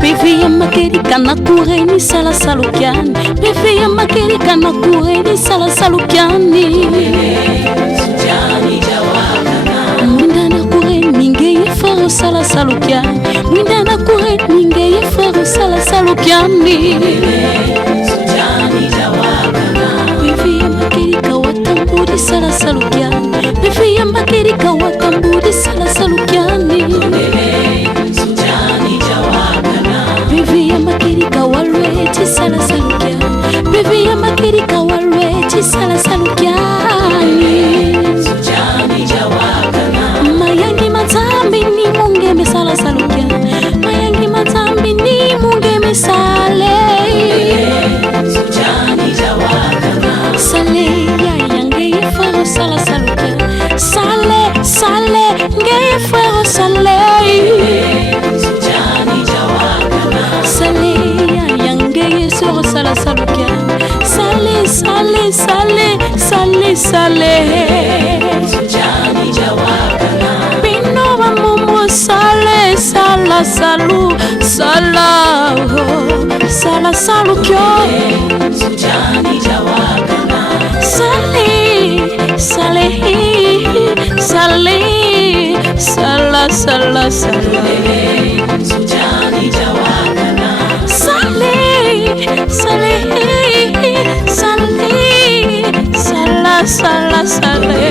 Pevi ya makerika na kureni sala salukiani. Pevi ya makerika na kureni sala salukiani. Mwinda na kureni ngeye faro sala salukiani. Mwinda na kureni ngeye faro sala salukiani. Pevi ya makerika watambudi sala salukiani. Pevi ya makerika watambudi sala salukiani. Pevi ya makerika walweti sala salukiani. Pevi ya makerika walweti sala salukiani. Mayangi matambi ni mungeme sala salukiani. Mayangi matambi ni mungeme sale. Sale ya yange yefaro sala salukiani. Sale, sale, nge yefaro sale. Sale ya yange yesoro sala salukiani. Sale, sale, sale, sale, sale. Pino wa momo sale, sala salu, sala, sala salukio. Sale, sale, sale, sala, sala, sale. Sale, sale, sale, sala, sala, sale.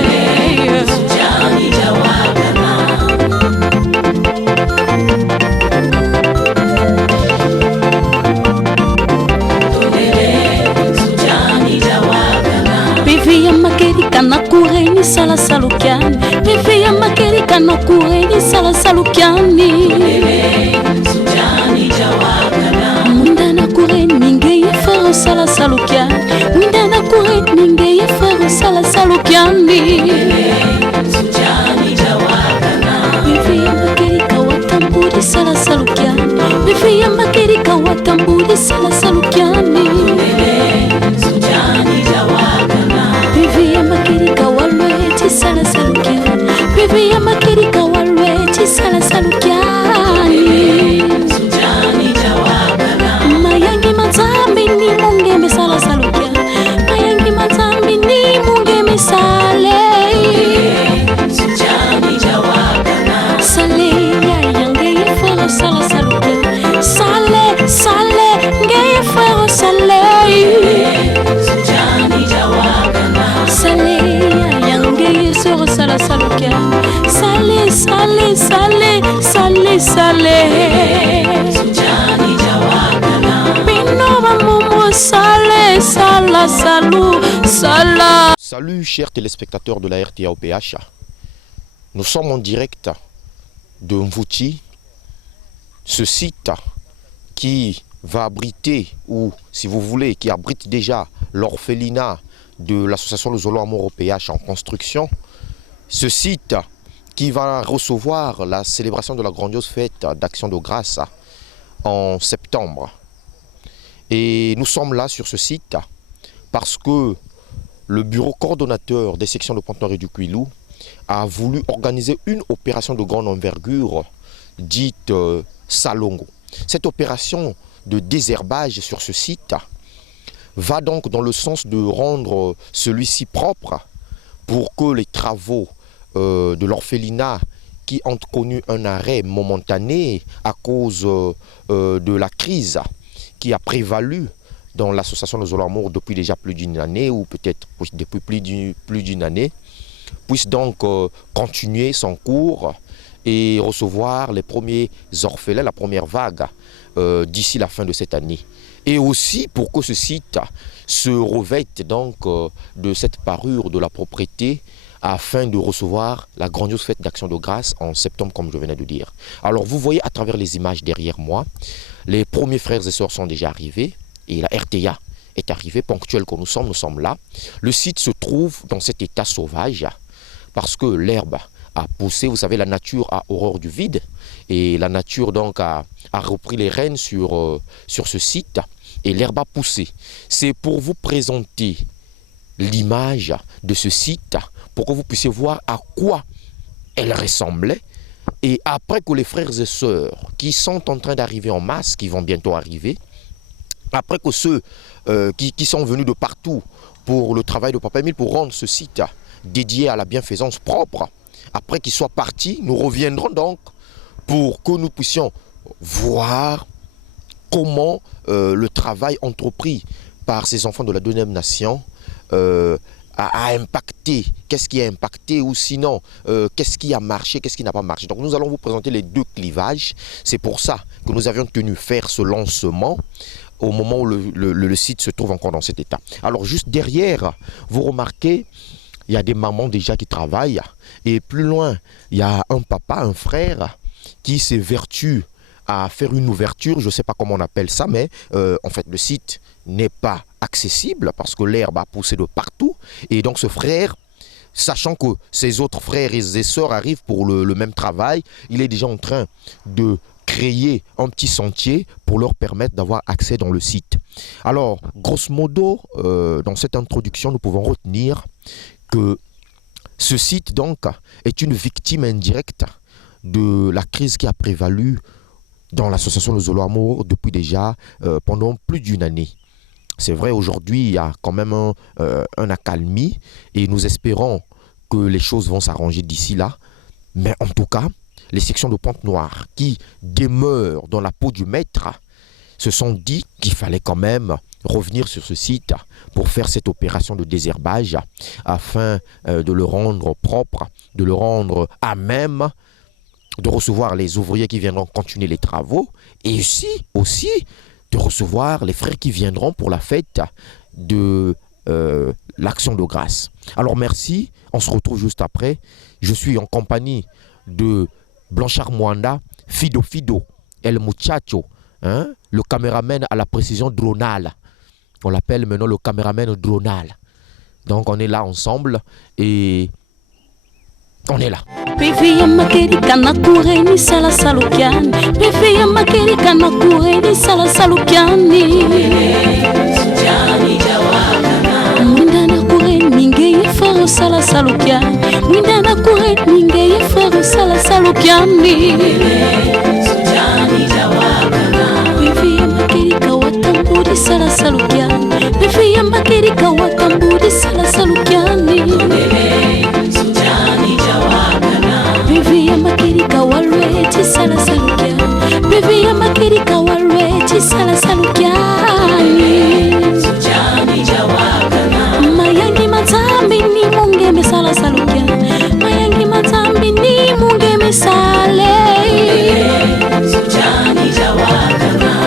Pevi ya makerika na kureni sala salukiani. Pevi ya makerika na kureni sala salukiani. Mwinda na kureni ngeye faro sala salukiani. Mwinda na kureni ngeye faro sala salukiani. Pevi ya makerika watambudi sala salukiani. Pevi ya makerika watambudi sala salukiani. Pevi ya makerika walweti sala salukiani. Pevi ya makerika walweti sala salukiani. Mayangi matambi ni mungeme sala salukiani. Mayangi matambi ni mungeme sale. Sale ya yange yefaro sala salukiani. Sale, sale, nge yefaro sale. Sale ya yange yesoro sala salukiani. Sale, sale, sale, sale, sale. Pino wa momo sale, sala, salu, sala. Salut chers téléspectateurs de la RTA OPH. Nous sommes en direct de Mvouti, ce site qui va abriter, ou si vous voulez, qui abrite déjà l'orphelinat de l'association Le Zolo Amour OPH en construction. Ce site qui va recevoir la célébration de la grandiose fête d'Action de Grâce en septembre. Et nous sommes là sur ce site parce que le bureau coordonnateur des sections de Pointe-Noire et du Kouilou a voulu organiser une opération de grande envergure dite Salongo. Cette opération de désherbage sur ce site va donc dans le sens de rendre celui-ci propre pour que les travaux de l'orphelinat qui ont connu un arrêt momentané à cause de la crise qui a prévalu dans l'association de Zolo Amour depuis déjà plus d'une année ou peut-être depuis plus d'une année, puisse donc continuer son cours et recevoir les premiers orphelins, la première vague d'ici la fin de cette année. Et aussi pour que ce site se revête donc de cette parure de la propriété afin de recevoir la grandiose fête d'Action de Grâce en septembre, comme je venais de dire. Alors vous voyez à travers les images derrière moi, les premiers frères et sœurs sont déjà arrivés et la RTA est arrivée, ponctuelle que nous sommes là. Le site se trouve dans cet état sauvage parce que l'herbe a poussé, vous savez, la nature a horreur du vide et la nature donc a repris les rênes sur ce site et l'herbe a poussé. C'est pour vous présenter l'image de ce site pour que vous puissiez voir à quoi elle ressemblait. Et après que les frères et sœurs qui sont en train d'arriver en masse, qui vont bientôt arriver, après que ceux qui sont venus de partout pour le travail de Papa Émile, pour rendre ce site dédié à la bienfaisance propre, après qu'ils soient partis, nous reviendrons donc pour que nous puissions voir comment le travail entrepris par ces enfants de la deuxième nation a impacté, qu'est-ce qui a impacté ou sinon qu'est-ce qui a marché, qu'est-ce qui n'a pas marché. Donc nous allons vous présenter les deux clivages. C'est pour ça que nous avions tenu faire ce lancement au moment où le site se trouve encore dans cet état. Alors juste derrière, vous remarquez, il y a des mamans déjà qui travaillent et plus loin, il y a un papa, un frère qui s'évertue à faire une ouverture, je ne sais pas comment on appelle ça, mais en fait le site n'est pas accessible parce que l'herbe a poussé de partout. Et donc ce frère, sachant que ses autres frères et ses sœurs arrivent pour le même travail, il est déjà en train de créer un petit sentier pour leur permettre d'avoir accès dans le site. Alors, grosso modo, dans cette introduction, nous pouvons retenir que ce site donc est une victime indirecte de la crise qui a prévalu dans l'association Le Zolo Amour depuis déjà pendant plus d'une année. C'est vrai, aujourd'hui, il y a quand même un accalmie et nous espérons que les choses vont s'arranger d'ici là. Mais en tout cas, les sections de Pointe-Noire qui demeurent dans la peau du maître se sont dit qu'il fallait quand même revenir sur ce site pour faire cette opération de désherbage afin de le rendre propre, de le rendre à même de recevoir les ouvriers qui viendront continuer les travaux et aussi de recevoir les frères qui viendront pour la fête de l'Action de grâce. Alors merci, on se retrouve juste après. Je suis en compagnie de Blanchard Mwanda, Fido, El Muchacho, hein, le caméraman à la précision dronale. On l'appelle maintenant le caméraman dronal. Donc on est là ensemble et on est là. Pevia makerika na kureni sala salukiani. Pevia makerika na kureni sala salukiani. Mwinda na kureni ngeye faro sala salukiani. Mwinda na kureni ngeye faro sala salukiani. Pevia makerika watambudi sala salukiani. Pevia makerika watambudi sala salukiani. Pevia makerika walweti sala salukiani. Pevia makerika walweti sala salukiani. Mayangi matambi ni mungeme sala salukiani. Mayangi matambi ni mungeme sale.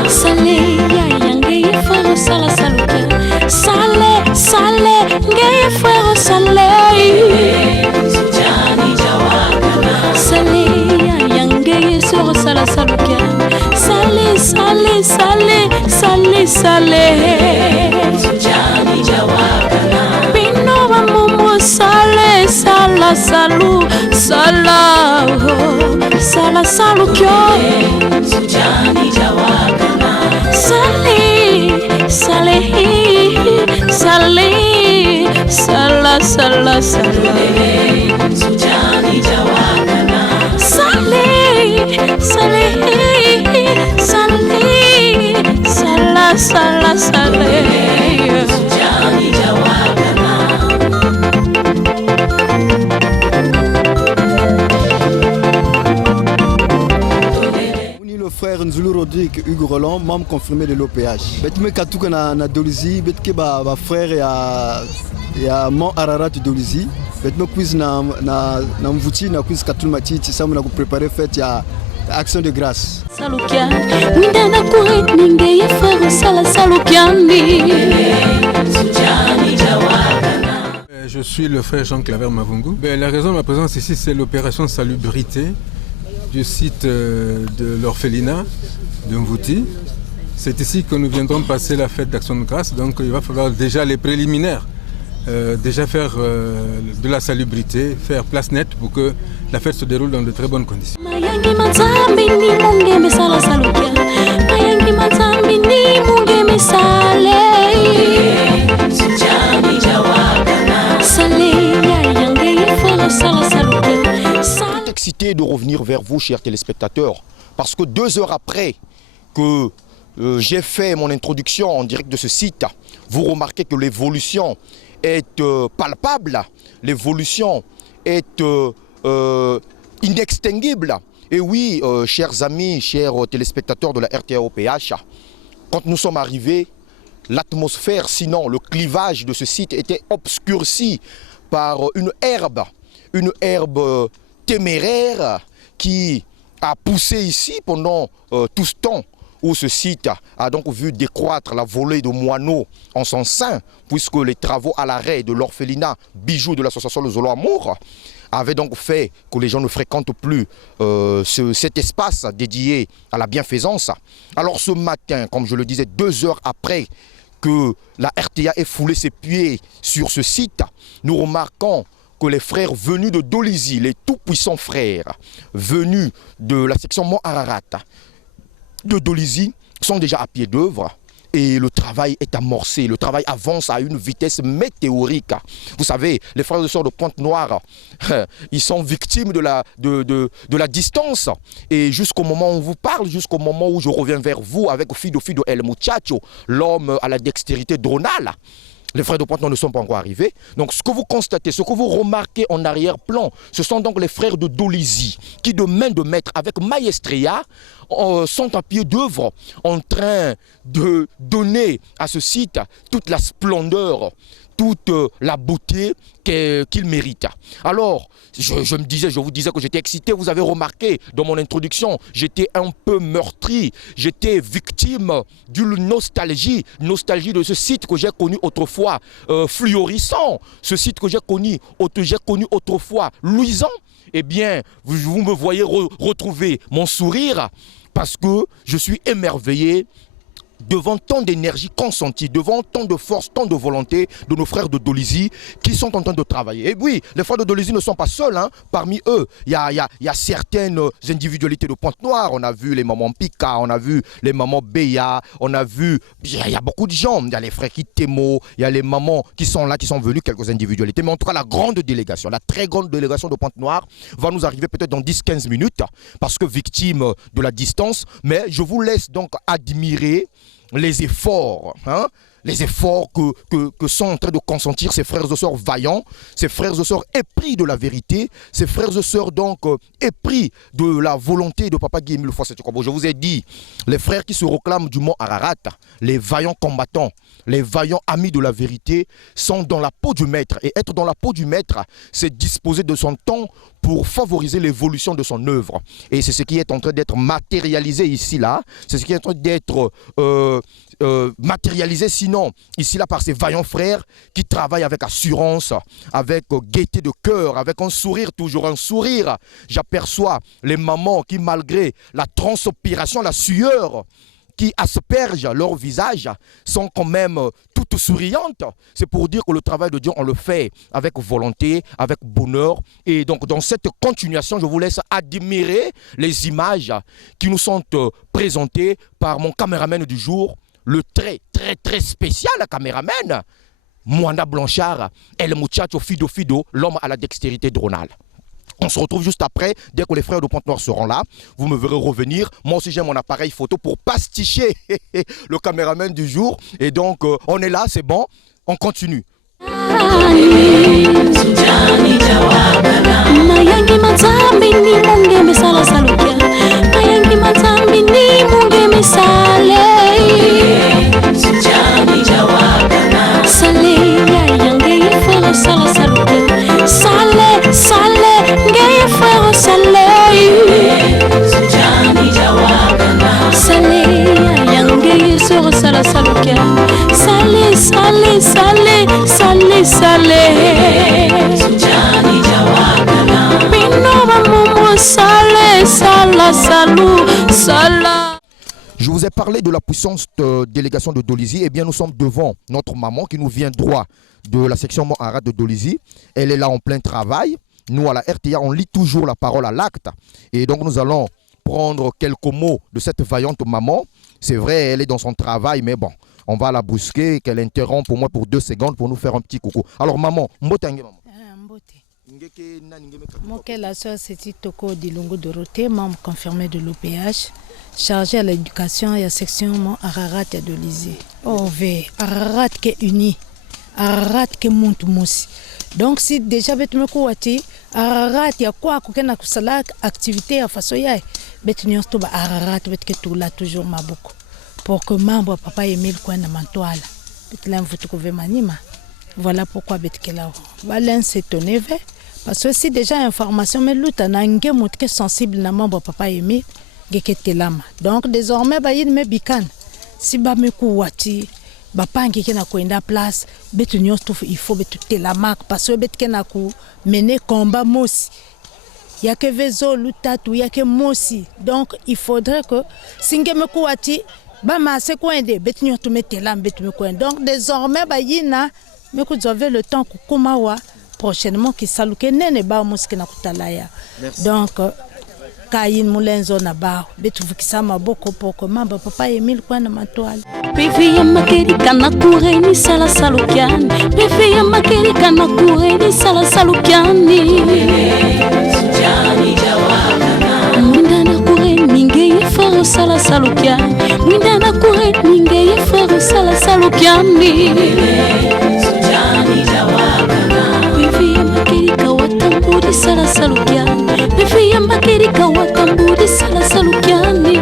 Sale ya yange faro sala salukiani. Sale nge faro sale. Salé, yange sur sala salukiani. Salé, salé, salé, salé, salé. Bino wa momo salé, sala salu, sala, sala salukyo. Salé, salé, salé, sala, sala, salé. Salé, sala, sala, salé. Le frère Nzulu Rodrigue Hugo Roland, membre confirmé de l'OPH. Betme katuka na Dolizi, betke ba frère ya Mont Ararat Dolizi. Betme quiz na mvuti na quiz katulmati tisamu na préparer fête ya Action de grâce. Salukiani, mwinda na kuret ninge ye frère sala salukiani. Je suis le frère Jean Claver Mavungu. La raison de ma présence ici, c'est l'opération salubrité du site de l'orphelinat de Mvouti. C'est ici que nous viendrons passer la fête d'Action de grâce, donc il va falloir déjà les préliminaires. Déjà faire de la salubrité, faire place nette pour que la fête se déroule dans de très bonnes conditions. Mayangi profiter de revenir vers vous, chers téléspectateurs, parce que 2 heures après que j'ai fait mon introduction en direct de ce site, vous remarquez que l'évolution est palpable, l'évolution est inextinguible. Et oui, chers amis, chers téléspectateurs de la RTA-OPH, quand nous sommes arrivés, l'atmosphère, sinon le clivage de ce site était obscurci par une herbe téméraire qui a poussé ici pendant tout ce temps où ce site a donc vu décroître la volée de moineaux en son sein, puisque les travaux à l'arrêt de l'orphelinat Bijoux de l'association Le Zolo Amour avaient donc fait que les gens ne fréquentent plus cet espace dédié à la bienfaisance. Alors ce matin, comme je le disais, 2 heures après que la RTA ait foulé ses pieds sur ce site, nous remarquons que les frères venus de Dolisie, les tout-puissants frères venus de la section Mont Ararat de Dolisie, sont déjà à pied d'œuvre et le travail est amorcé, le travail avance à une vitesse météorique. Vous savez, les frères et sœurs de Pointe-Noire, ils sont victimes de la distance. Et jusqu'au moment où on vous parle, jusqu'au moment où je reviens vers vous avec Fido El Muchacho, l'homme à la dextérité dronale, les frères de Pointe-Noire ne sont pas encore arrivés. Donc ce que vous constatez, ce que vous remarquez en arrière-plan, ce sont donc les frères de Dolisie qui de main de maître avec maestria sont à pied d'œuvre en train de donner à ce site toute la splendeur, toute la beauté qu'il mérite. Alors, je vous disais que j'étais excité. Vous avez remarqué dans mon introduction, j'étais un peu meurtri. J'étais victime d'une nostalgie de ce site que j'ai connu autrefois fluorissant, ce site que j'ai connu autrefois luisant. Eh bien, vous me voyez retrouver mon sourire parce que je suis émerveillé devant tant d'énergie consentie, devant tant de force, tant de volonté de nos frères de Dolisie qui sont en train de travailler. Et oui, les frères de Dolisie ne sont pas seuls. Hein. Parmi eux, il y a certaines individualités de Pointe-Noire. On a vu les mamans Pika, on a vu les mamans Béa, on a vu... Il y a beaucoup de gens. Il y a les frères Kitemo, il y a les mamans qui sont là, qui sont venus, quelques individualités. Mais en tout cas, la grande délégation, la très grande délégation de Pointe-Noire va nous arriver peut-être dans 10-15 minutes parce que victime de la distance. Mais je vous laisse donc admirer les efforts, les efforts que sont en train de consentir ces frères et sœurs vaillants, ces frères et sœurs épris de la vérité, ces frères et sœurs donc épris de la volonté de Papa Guy Emile Fossé-Tchokobo. Je vous ai dit, les frères qui se réclament du mont Ararat, les vaillants combattants, les vaillants amis de la vérité sont dans la peau du maître. Et être dans la peau du maître, c'est disposer de son temps pour favoriser l'évolution de son œuvre. Et c'est ce qui est en train d'être matérialisé ici, là. C'est ce qui est en train d'être matérialisé, sinon, ici, là, par ces vaillants frères qui travaillent avec assurance, avec gaieté de cœur, avec un sourire, toujours un sourire. J'aperçois les mamans qui, malgré la transpiration, la sueur, qui aspergent leur visage, sont quand même toutes souriantes. C'est pour dire que le travail de Dieu, on le fait avec volonté, avec bonheur. Et donc, dans cette continuation, je vous laisse admirer les images qui nous sont présentées par mon caméraman du jour, le très spécial caméraman, Mwanda Blanchard, El Muchacho Fido, l'homme à la dextérité dronale. On se retrouve juste après, dès que les frères de Pointe-Noire seront là. Vous me verrez revenir. Moi aussi, j'ai mon appareil photo pour pasticher le caméraman du jour. Et donc, on est là, c'est bon. On continue. Je vous ai parlé de la puissance de délégation de Dolisie. Eh bien, nous sommes devant notre maman qui nous vient droit de la section Mont Ararat de Dolisie. Elle est là en plein travail. Nous, à la RTA, on lit toujours la parole à l'acte. Et donc, nous allons prendre quelques mots de cette vaillante maman. C'est vrai, elle est dans son travail, mais bon, on va la brusquer, qu'elle interrompt pour moi pour 2 secondes pour nous faire un petit coucou. Alors, maman, mbote. La soeur c'est Toko Dilungu Dorothée, membre confirmé de l'OPH, chargé à l'éducation et à la section Mont Ararat et de l'Isée. Oh, Ararat qui est uni, Ararat qui est monte moussi. Donc si déjà betume kuwati Ararat ya kwa kukena kusala activité à façon ya betunyo stoba Ararat betke tula toujours mabuko pour que membre papa Emile kwa na mantoala betlam vutuko manima. Voilà pourquoi betke là. Valen s'étonner parce que si déjà information mais luta na nge mutke sensible na membre papa Emile gekete lama. Donc désormais ba yin me bikan si ba me kuwati bapangi kena kwenda place betu nyonso il faut betu telamak parce que betu kena ku mener combat mosi yake vezo lutatu yake mosi. Donc il faudrait que singeme kuati ba mase kwende betu nyonso metelam betu kwende. Donc désormais ba yina me ku zove le temps ku kumawa prochainement ki saluke nene ba mosi kena kutalaya. Donc Kayin Mulenzo na ba betu vukisama boko poko mamba papa Emile kwa na matwala Pevi ya makeri kana kureni sala salukiani Pevi ya makeri kana kureni sala salukiani Sujani jawakana Mwinda na kureni ngeye faro sala salukiani Mwinda na kureni ngeye faro sala salukiani Sujani jawakana Pevi ya makeri kawatambudi sala salukiani Pevi ya makeri kawatambudi sala salukiani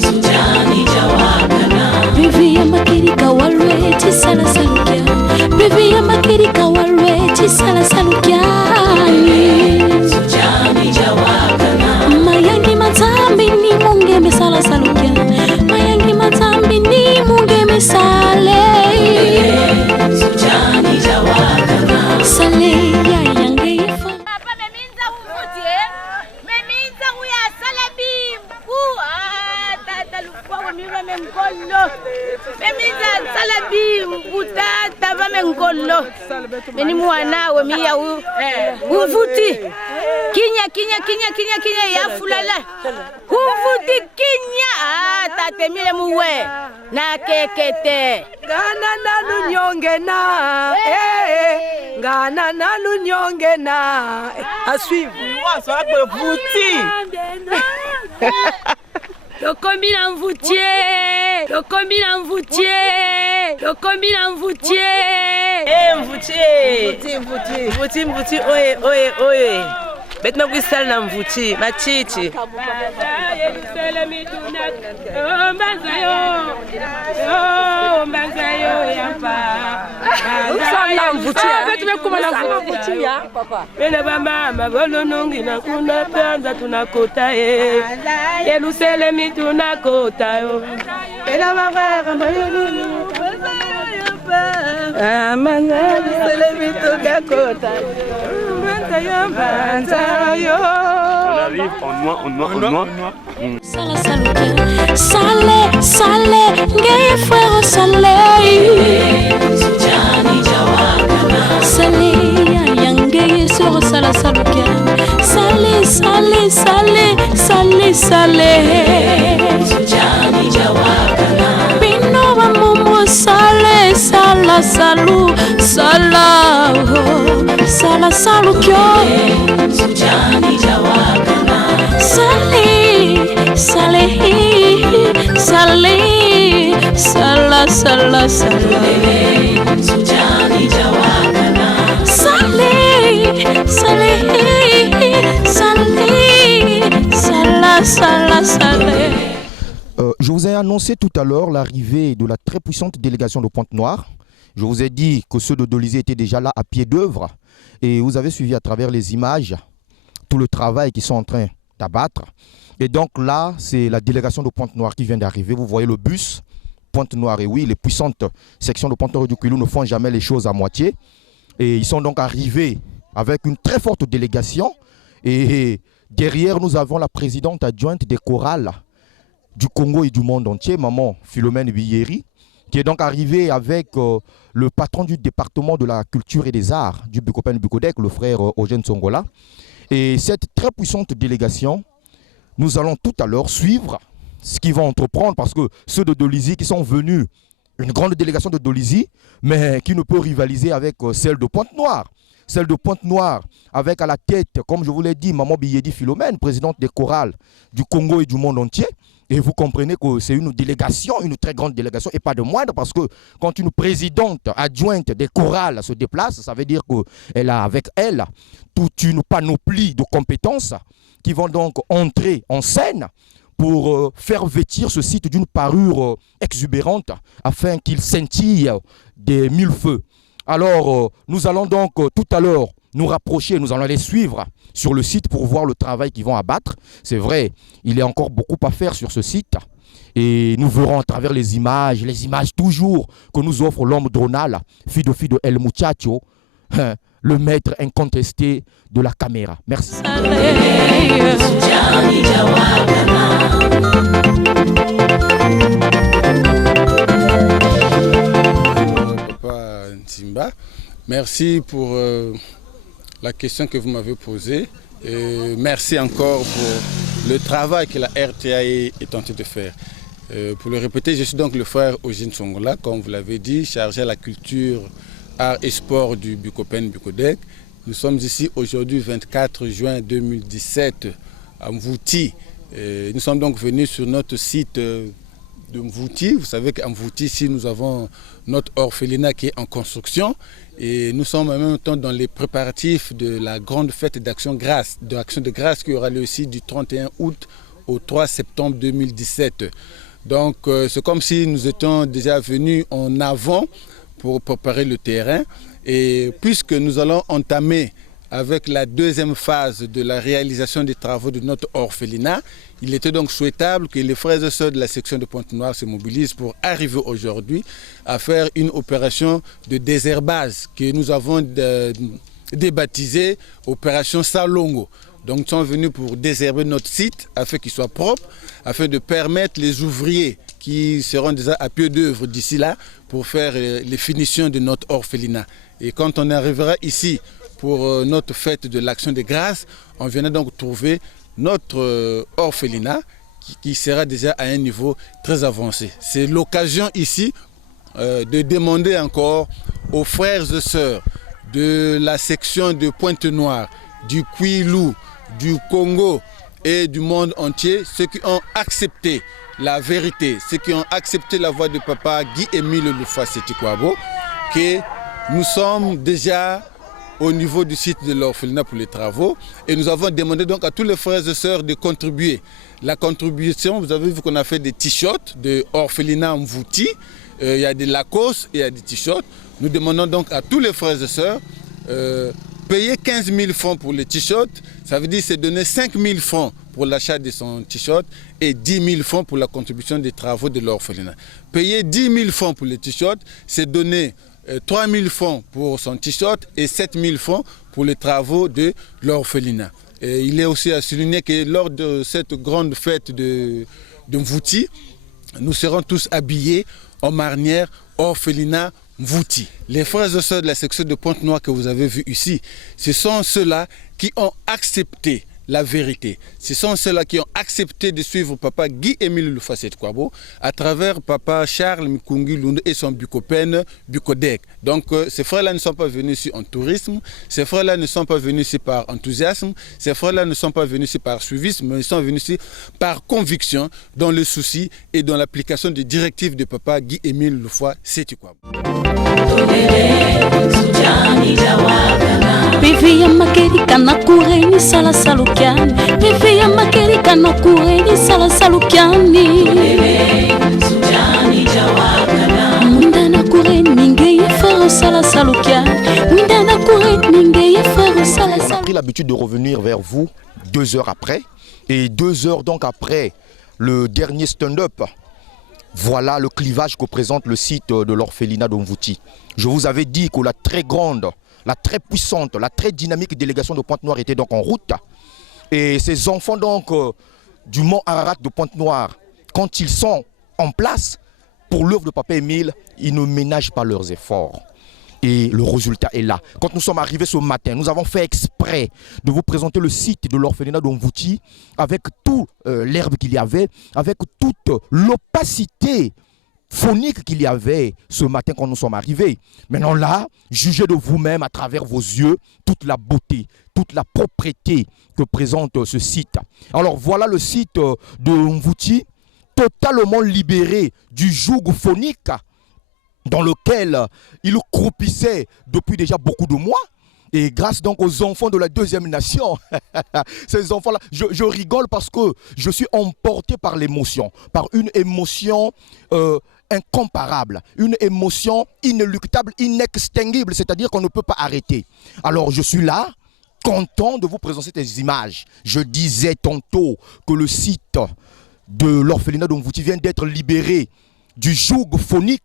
Sujani jawakana Pevi ya makeri kawalweti sala salukiani Pevi ya makeri kawalweti sala salukiani Sujani jawakana Mayangi mazambi ni mungeme sala salukiani Mayangi mazambi ni mungeme sale Sujani jawakana Sale ya yange ifa Papa meminza umutie Meminza uya salabi Mkua Tata lukwa wamiwa mengolo Meminza salabi Mkutata va mengolo Meni muanawe miya Uvuti Kinya ya fulala Uvuti kinya Tate mile muwe Na kekete Ngana na lunyonge na Ngana na lunyonge na À suivre. Lokombi na mvutier Lokombi na mvutier Lokombi na mvutier Mvuti oye Betma kwisala na mvuti machichi Bele bamama bolonongi na kuna panza tunakota Yelusele mi tunakota Bele bamama On arrive en noir. Sala salukiani Sale ngeye faro sale Sujani jawakana Sale ya yange soro sala salukiani Sale Sujani jawakana Bino wa momo sale Sala salukyo Sujani jawakana Sale Sujani jawakana Je vous ai annoncé tout à l'heure l'arrivée de la très puissante délégation de Pointe-Noire. Je vous ai dit que ceux de Dolisie étaient déjà là à pied d'œuvre. Et vous avez suivi à travers les images tout le travail qu'ils sont en train d'abattre. Et donc là, c'est la délégation de Pointe-Noire qui vient d'arriver. Vous voyez le bus Pointe-Noire. Et oui, les puissantes sections de Pointe-Noire et du Kwilu ne font jamais les choses à moitié. Et ils sont donc arrivés avec une très forte délégation. Et derrière, nous avons la présidente adjointe des chorales du Congo et du monde entier, Maman Philomène Biyeri, qui est donc arrivée avec le patron du département de la culture et des arts du Bukopen Bukodek, le frère Eugène Songola. Et cette très puissante délégation, nous allons tout à l'heure suivre ce qu'ils vont entreprendre, parce que ceux de Dolisie qui sont venus, une grande délégation de Dolisie, mais qui ne peut rivaliser avec celle de Pointe-Noire. celle de Pointe-Noire, avec à la tête, comme je vous l'ai dit, Maman Biyedi Philomène, présidente des chorales du Congo et du monde entier. Et vous comprenez que c'est une délégation, une très grande délégation, et pas de moindre, parce que quand une présidente adjointe des chorales se déplace, ça veut dire qu'elle a avec elle toute une panoplie de compétences qui vont donc entrer en scène pour faire vêtir ce site d'une parure exubérante afin qu'il scintille des mille feux. Alors, nous allons donc tout à l'heure nous rapprocher, nous allons les suivre sur le site pour voir le travail qu'ils vont abattre. C'est vrai, il y a encore beaucoup à faire sur ce site. Et nous verrons à travers les images toujours que nous offre l'homme Dronal, fille de El Muchacho, le maître incontesté de la caméra. Merci. Papa Ntimba, merci pour la question que vous m'avez posée. Et merci encore pour le travail que la RTAE est en train de faire. Pour le répéter, je suis donc le frère Eugène Songola, comme vous l'avez dit, chargé à la culture, art et sport du Bukopen Bukodek. Nous sommes ici aujourd'hui 24 juin 2017 à Mvouti. Nous sommes donc venus sur notre site de Mvouti. Vous savez qu'à Mvouti, ici, nous avons notre orphelinat qui est en construction. Et nous sommes en même temps dans les préparatifs de la grande fête d'Action de grâce qui aura lieu ici du 31 août au 3 septembre 2017. Donc c'est comme si nous étions déjà venus en avant pour préparer le terrain. Et puisque nous allons entamer avec la deuxième phase de la réalisation des travaux de notre orphelinat, il était donc souhaitable que les frères et sœurs de la section de Pointe-Noire se mobilisent pour arriver aujourd'hui à faire une opération de désherbage que nous avons débaptisée Opération Salongo. Donc nous sommes venus pour désherber notre site afin qu'il soit propre, afin de permettre les ouvriers qui seront déjà à pied d'œuvre d'ici là pour faire les finitions de notre orphelinat. Et quand on arrivera ici pour notre fête de l'Action de grâce, on viendra donc trouver notre orphelinat qui sera déjà à un niveau très avancé. C'est l'occasion ici de demander encore aux frères et sœurs de la section de Pointe-Noire, du Kwilu, du Congo et du monde entier, ceux qui ont accepté la vérité, ceux qui ont accepté la voix de papa Guy-Émile Lufa-Sétikwabo, que nous sommes déjà au niveau du site de l'orphelinat pour les travaux et nous avons demandé donc à tous les frères et sœurs de contribuer. La contribution, vous avez vu qu'on a fait des t-shirts de orphelinat Mvouti, il y a des Lacoste et il y a des t-shirts. Nous demandons donc à tous les frères et sœurs payer 15 000 francs pour les t-shirts, ça veut dire c'est donner 5 000 francs pour l'achat de son t-shirt et 10 000 francs pour la contribution des travaux de l'orphelinat. Payer 10 000 francs pour les t-shirts, c'est donner 3 000 francs pour son t-shirt et 7 000 francs pour les travaux de l'orphelinat. Il est aussi à souligner que lors de cette grande fête de Mvouti, nous serons tous habillés en marnière orphelinat Mvouti. Les frères et sœurs de la section de Pointe-Noire que vous avez vu ici, ce sont ceux-là qui ont accepté la vérité. Ce sont ceux-là qui ont accepté de suivre papa Guy-Émile Lufa-Sétikwabo à travers papa Charles Mikungi Lunde et son Bukopen Bukodek. Donc ces frères-là ne sont pas venus ici en tourisme, ces frères-là ne sont pas venus ici par enthousiasme, ces frères-là ne sont pas venus ici par suivisme, mais ils sont venus ici par conviction dans le souci et dans l'application des directives de papa Guy-Émile Lufa-Sétikwabo. Pepe ya makerika na kureni sala salukiani. Pepe ya makerika na kureni sala salukiani. Mwinda na kureni ningeye faro sala salukiani. Mwinda na kureni ningeye faro sala salukiani. J'ai pris l'habitude de revenir vers vous 2 heures après. Et 2 heures donc après le dernier stand-up, voilà le clivage que présente le site de l'orphelinat de Mvouti. Je vous avais dit que la très grande, la très puissante, la très dynamique délégation de Pointe-Noire était donc en route. Et ces enfants donc du mont Ararat de Pointe-Noire, quand ils sont en place pour l'œuvre de Papa Émile, ils ne ménagent pas leurs efforts. Et le résultat est là. Quand nous sommes arrivés ce matin, nous avons fait exprès de vous présenter le site de l'orphelinat de Mvouti avec toute l'herbe qu'il y avait, avec toute l'opacité phonique qu'il y avait ce matin quand nous sommes arrivés. Maintenant là, jugez de vous-même à travers vos yeux toute la beauté, toute la propreté que présente ce site. Alors voilà le site de Mvouti, totalement libéré du joug phonique dans lequel il croupissait depuis déjà beaucoup de mois. Et grâce donc aux enfants de la deuxième nation, ces enfants-là, je rigole parce que je suis emporté par l'émotion, par une émotion incomparable, une émotion inéluctable, inextinguible, c'est-à-dire qu'on ne peut pas arrêter. Alors je suis là, content de vous présenter ces images. Je disais tantôt que le site de l'orphelinat de Mvouti vient d'être libéré du joug phonique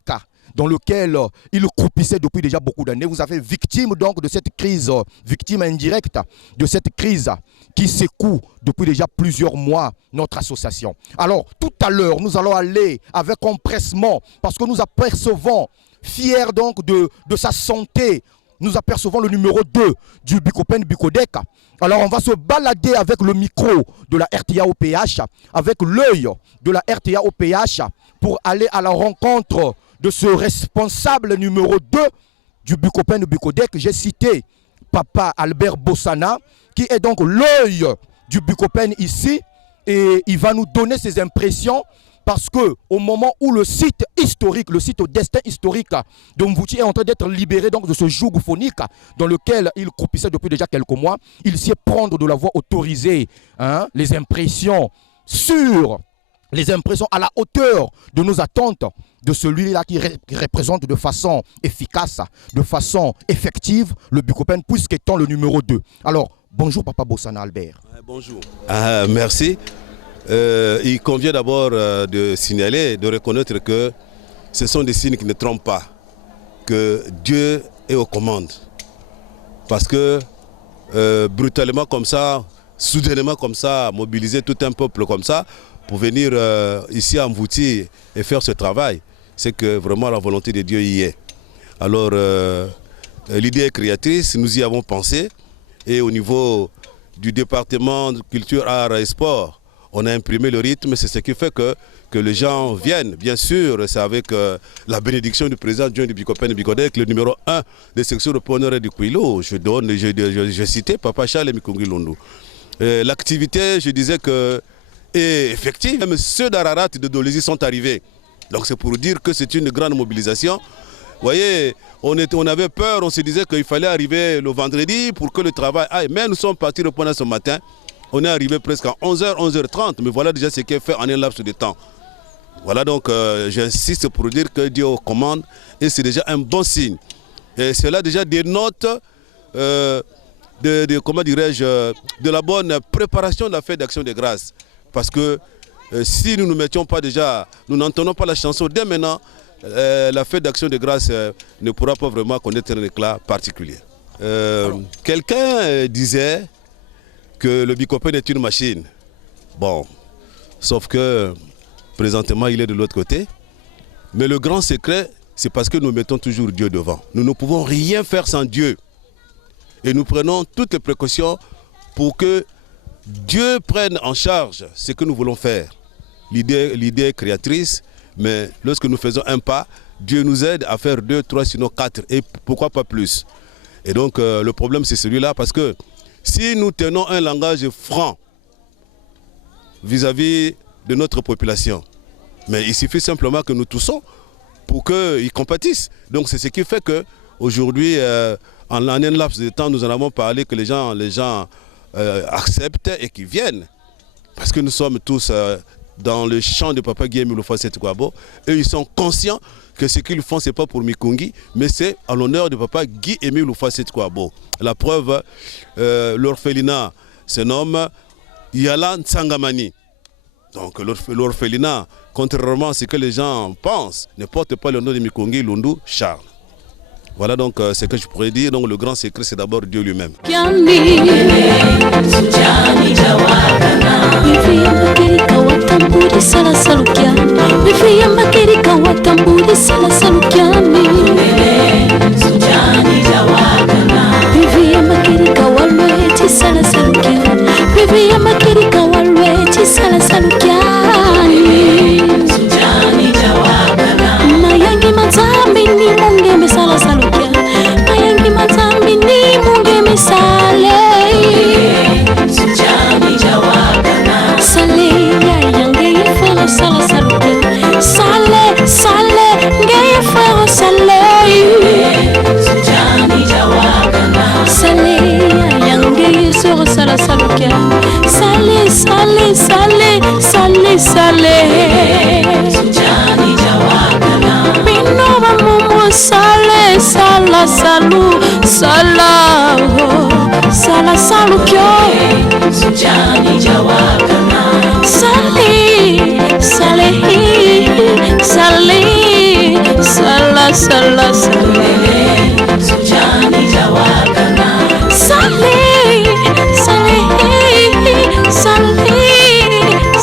dans lequel il croupissait depuis déjà beaucoup d'années. Vous avez victime donc de cette crise, victime indirecte de cette crise qui secoue depuis déjà plusieurs mois notre association. Alors tout à l'heure, nous allons aller avec empressement parce que nous apercevons, fiers donc de sa santé, nous apercevons le numéro 2 du Bikopen Bicodec. Alors on va se balader avec le micro de la RTA OPH, avec l'œil de la RTA OPH pour aller à la rencontre de ce responsable numéro 2 du Bikopen Bicodec. J'ai cité Papa Albert Bossana, qui est donc l'œil du Bikopen ici, et il va nous donner ses impressions parce que au moment où le site historique, le site au destin historique de Mvouti est en train d'être libéré donc de ce joug phonique dans lequel il croupissait depuis déjà quelques mois, il sait prendre de la voix autorisée les impressions sur les impressions à la hauteur de nos attentes de celui-là qui représente de façon efficace, de façon effective le Bikopen, puisqu'étant le numéro 2. Alors, bonjour Papa Bossana Albert. Bonjour. Merci. Il convient d'abord de signaler, de reconnaître que ce sont des signes qui ne trompent pas, que Dieu est aux commandes. Parce que brutalement comme ça, soudainement comme ça, mobiliser tout un peuple comme ça, pour venir ici à Mvouti et faire ce travail, c'est que vraiment la volonté de Dieu y est. Alors l'idée est créatrice, nous y avons pensé, et au niveau du département de culture, art et sport, on a imprimé le rythme, c'est ce qui fait que les gens viennent. Bien sûr, c'est avec la bénédiction du président John du Bikopen Bicodec, le numéro 1 des sections de Ponere du Kouilo. Je citais Papa Charles Mikungi Lundu. L'activité, je disais que est effective. Même ceux d'Ararat et de Dolisie sont arrivés. Donc c'est pour dire que c'est une grande mobilisation. Vous voyez, on avait peur, on se disait qu'il fallait arriver le vendredi pour que le travail aille. Mais nous sommes partis reprendre ce matin. On est arrivé presque à 11h, 11h30. Mais voilà déjà ce qui est fait en un laps de temps. Voilà donc, j'insiste pour dire que Dieu commande. Et c'est déjà un bon signe. Et cela déjà dénote comment dirais-je, de la bonne préparation de la fête d'Action de Grâce. Parce que si nous ne mettions pas déjà, nous n'entendons pas la chanson dès maintenant, la fête d'Action de Grâce ne pourra pas vraiment connaître un éclat particulier. Quelqu'un disait que le Bikopen est une machine. Bon, sauf que présentement il est de l'autre côté. Mais le grand secret, c'est parce que nous mettons toujours Dieu devant. Nous ne pouvons rien faire sans Dieu. Et nous prenons toutes les précautions pour que Dieu prenne en charge ce que nous voulons faire. L'idée est créatrice, mais lorsque nous faisons un pas, Dieu nous aide à faire 2, 3, sinon 4, et pourquoi pas plus. Et donc le problème c'est celui-là, parce que si nous tenons un langage franc vis-à-vis de notre population, mais il suffit simplement que nous toussons pour qu'ils compatissent. Donc c'est ce qui fait qu'aujourd'hui, en un laps de temps, nous en avons parlé, que les gens acceptent et qu'ils viennent. Parce que nous sommes tous dans le champ de Papa Guy Emile Oufa-Setkouabo, et ils sont conscients que ce qu'ils font, ce n'est pas pour Mikungi, mais c'est à l'honneur de Papa Guy Emile Oufa-Setkouabo. La preuve, l'orphelinat se nomme Yala Nsangamani. Donc l'orphelinat, contrairement à ce que les gens pensent, ne porte pas le nom de Mikungi Lundu Charles. Voilà donc ce que je pourrais dire. Donc le grand secret, c'est d'abord Dieu lui-même. Bébé sera sala salukia. Salé, salé, salé, salé, salé. Sujani jawakana. Minova mumu salé, sala salu, sala, sala salukio. Sujani jawakana. Salé, salé, salé, sala, sala, salé. Sujani jawakana. Salé, salé, salé,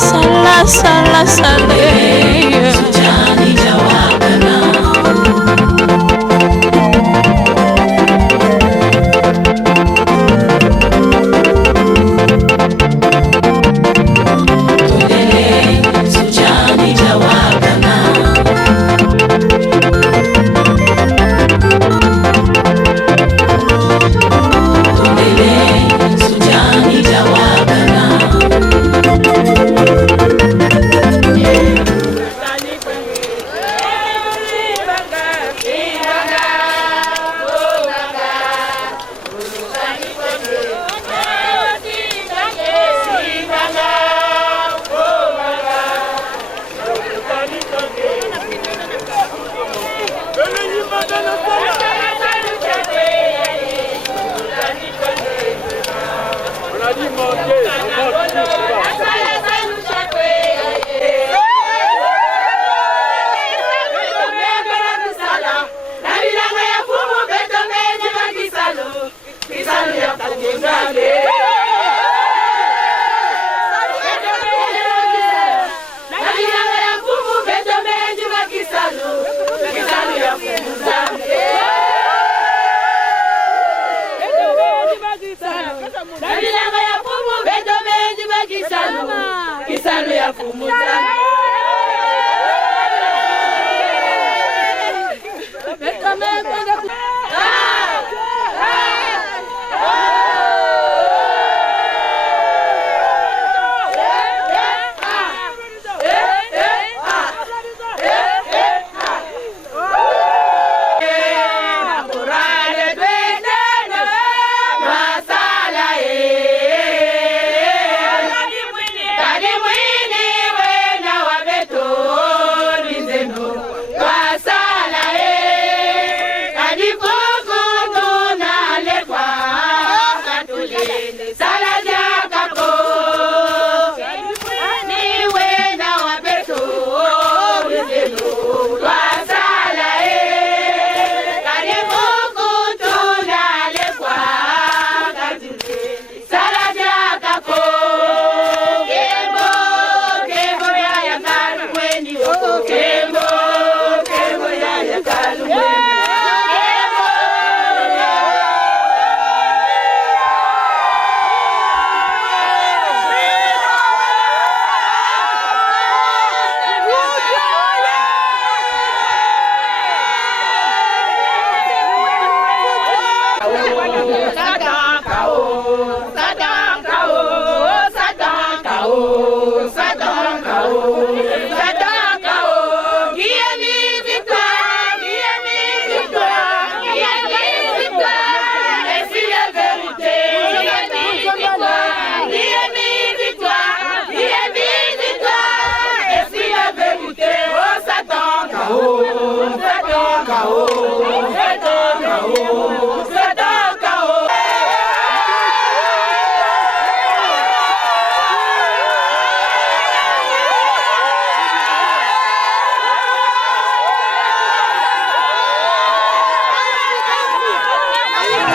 sala, sala, salé. Sujani jawakana.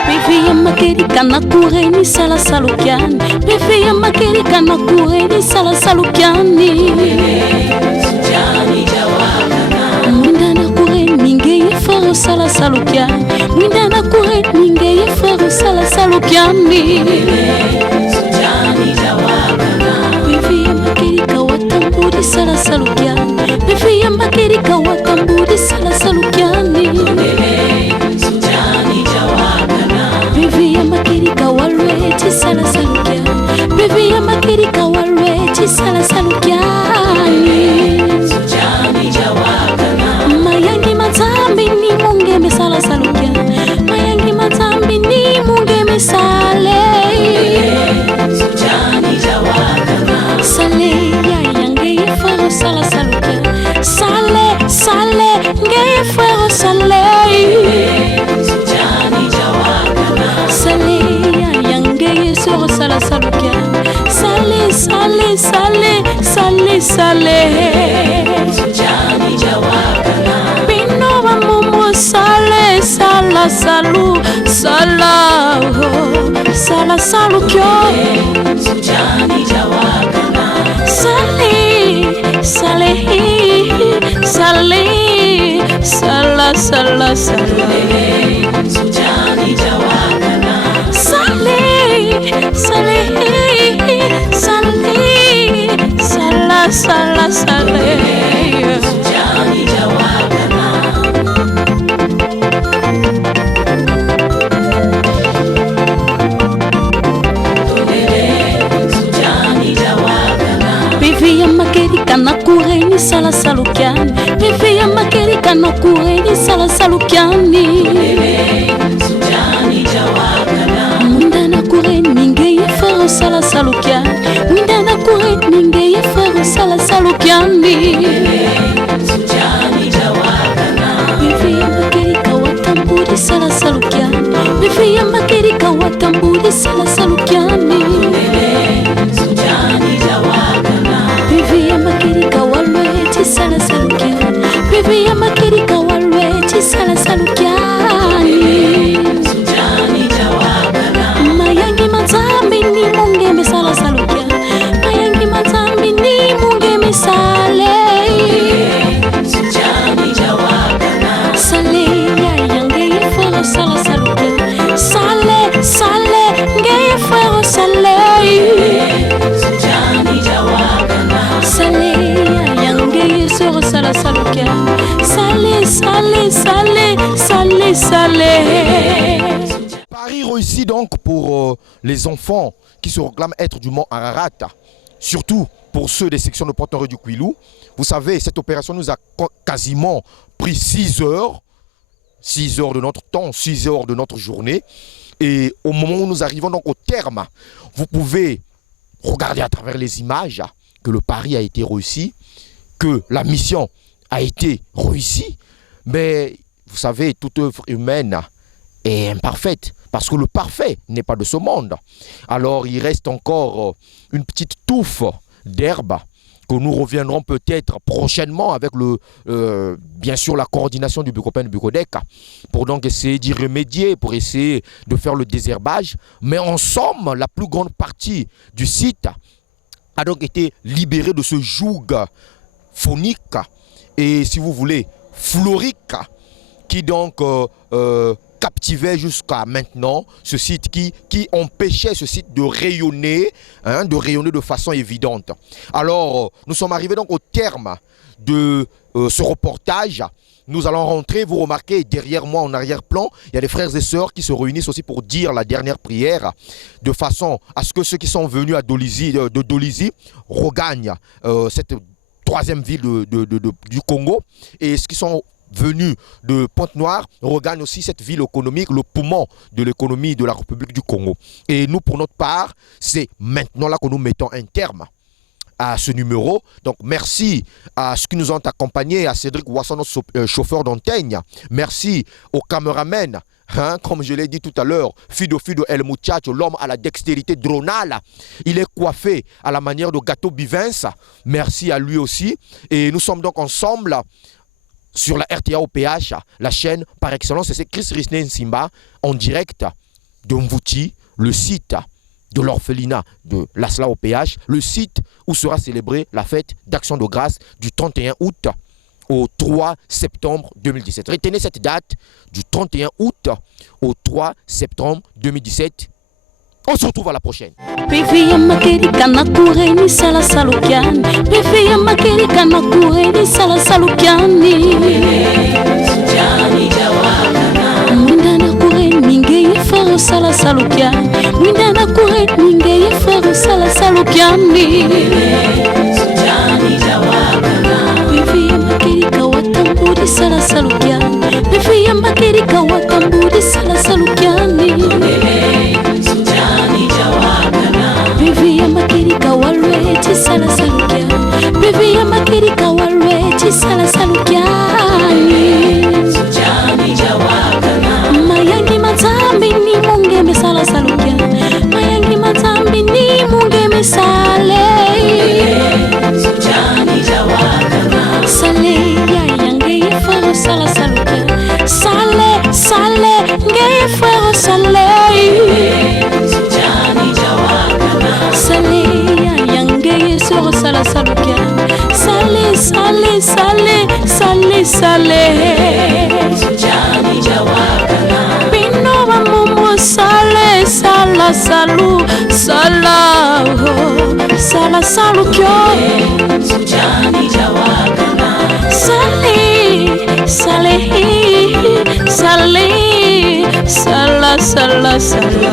Bevia makerika na kureni sala salukiani. Bevia makerika na kureni sala salukiani. Sujani jawakana. Mwinda na kureni ngeye faro sala salukiani. Mwinda na kureni ngeye faro sala salukiani. Sujani jawakana. Bevia makerika watambudi sala salukiani. Bevia makerika watambudi sala salukiani. Sujani jawakana. Bevia makerika walweti sala salukiani. Bevia makerika walweti sala salukiani. Sujani jawakana. Mayangi matambi ni mungeme sala salukiani. Mayangi matambi ni mungeme sale. salukyo sale sale sale sala sala sala sale sale sale sala sala sale Bevia makerika na kureni sala salukiani Bevia makerika na kureni sala salukiani Mwinda na kureni ninge fero sala salukiani Mwinda na kureni ninge fero sala salukiani Bevia makerika watamburi sala salukiani Bevia makerika watamburi sala salukiani Bevia makerika walweti sala salukiani Bevia makerika walweti sala salukiani Mayangi mazambi ni mungeme sala salukiani Mayangi mazambi ni mungeme sale Sale ya yange yefero sala salukiani Sale sale nge yefero sale Salé, salé, salé, salé, salé. Paris réussi donc pour les enfants qui se réclament être du mont Ararat, surtout pour ceux des sections de Port-Noire du Kouilou. Vous savez, cette opération nous a quasiment pris 6 heures de notre temps, 6 heures de notre journée. Et au moment où nous arrivons donc au terme, vous pouvez regarder à travers les images que le pari a été réussi, que la mission a été réussie. Mais vous savez, toute œuvre humaine est imparfaite, parce que le parfait n'est pas de ce monde. Alors il reste encore une petite touffe d'herbe que nous reviendrons peut-être prochainement avec bien sûr la coordination du Bucopen Bucodec pour donc essayer d'y remédier, pour essayer de faire le désherbage. Mais en somme, la plus grande partie du site a donc été libérée de ce joug phonique et, si vous voulez, florique qui donc captivait jusqu'à maintenant ce site, qui empêchait ce site de rayonner de façon évidente. Alors, nous sommes arrivés donc au terme de ce reportage. Nous allons rentrer, vous remarquez derrière moi en arrière-plan, il y a des frères et sœurs qui se réunissent aussi pour dire la dernière prière, de façon à ce que ceux qui sont venus à Dolisie, de Dolisie regagnent cette troisième ville du Congo, et ceux qui sont venus de Pointe-Noire regagnent aussi cette ville économique, le poumon de l'économie de la République du Congo. Et nous, pour notre part, c'est maintenant là que nous mettons un terme à ce numéro. Donc merci à ceux qui nous ont accompagnés, à Cédric Ouasson, notre chauffeur d'antenne. Merci aux caméramens, comme je l'ai dit tout à l'heure, Fido El Muchacho, l'homme à la dextérité dronale. Il est coiffé à la manière de Gâteau Bivens. Merci à lui aussi. Et nous sommes donc ensemble sur la RTA OPH, la chaîne par excellence. C'est Chris Risne Nsimba en direct de Mvouti, le site de l'orphelinat de l'Asla OPH, le site où sera célébrée la fête d'Action de Grâce du 31 août au 3 septembre 2017. Retenez cette date du 31 août au 3 septembre 2017. On se retrouve à la prochaine. Bevia makerika na kureni sala salukiani Bevia makerika na kureni sala salukiani Mwinda na kureni ninge fero sala salukiani Mwinda na kureni ninge fero sala salukiani Bevia makerika watamburi sala salukiani Bevia makerika watamburi sala salukiani Bevia makerika walweti sala salukiani Bevia makerika walweti sala salukiani Mayangi mazambi ni mungeme sala salukiani Mayangi mazambi ni mungeme sale Sale ya yange yefero sala salukiani Sale sale nge sale Sujani jawakana Bino wa mumu sale sala salu sala sala salu kyo Sujani jawakana Sale sale sale sala sala sale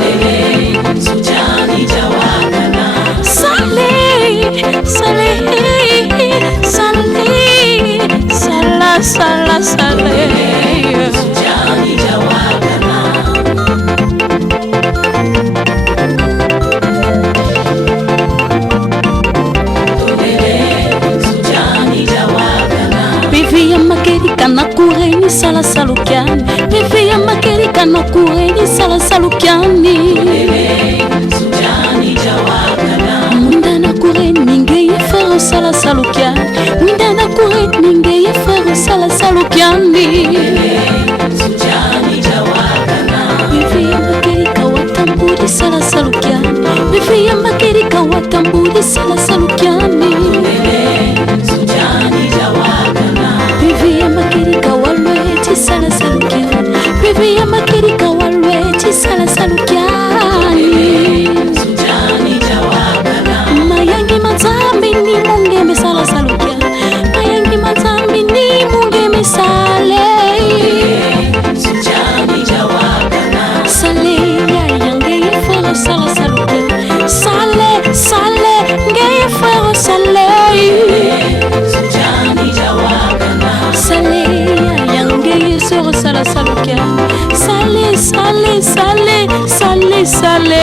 Sujani jawakana Sale sale sale sala sala sale Sujani jawakana Sujani jawakana Bivi ya makerika na kureni sala salukiani Bivi ya makerika na kureni sala salukiani Sujani jawakana Mwinda na kureni ningeye fero sala salukiani Mwinda na kureni ningeye fero sala salukiani Sujani jawakana Bivi ya makerika watambudi sala salukiani Bivi ya makerika watambudi sala salukiani Sujani jawakana Bivi ya makerika walweti sala salukiani Bivi ya makerika walweti sala salukiani Sujani jawakana Mayangi mazambi ni munge misala salukiani Mayangi mazambi ni munge misale Sujani jawakana Sale ya yange yefero sala salukiani Sale sale nge yefero sale Sujani jawakana Sale ya yange yefero sala salukiani Sale sale sale sale sale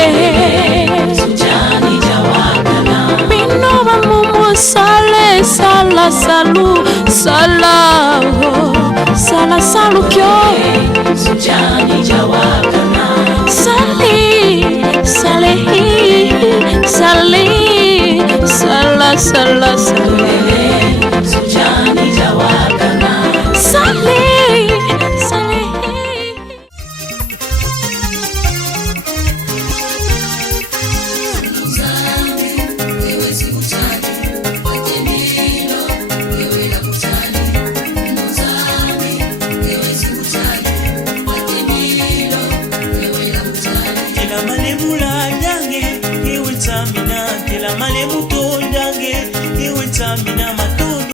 Sujani jawakana Bino wa mumu sale sala salu sala sala salu kyo Sujani jawakana Sale sale sale sala sala sale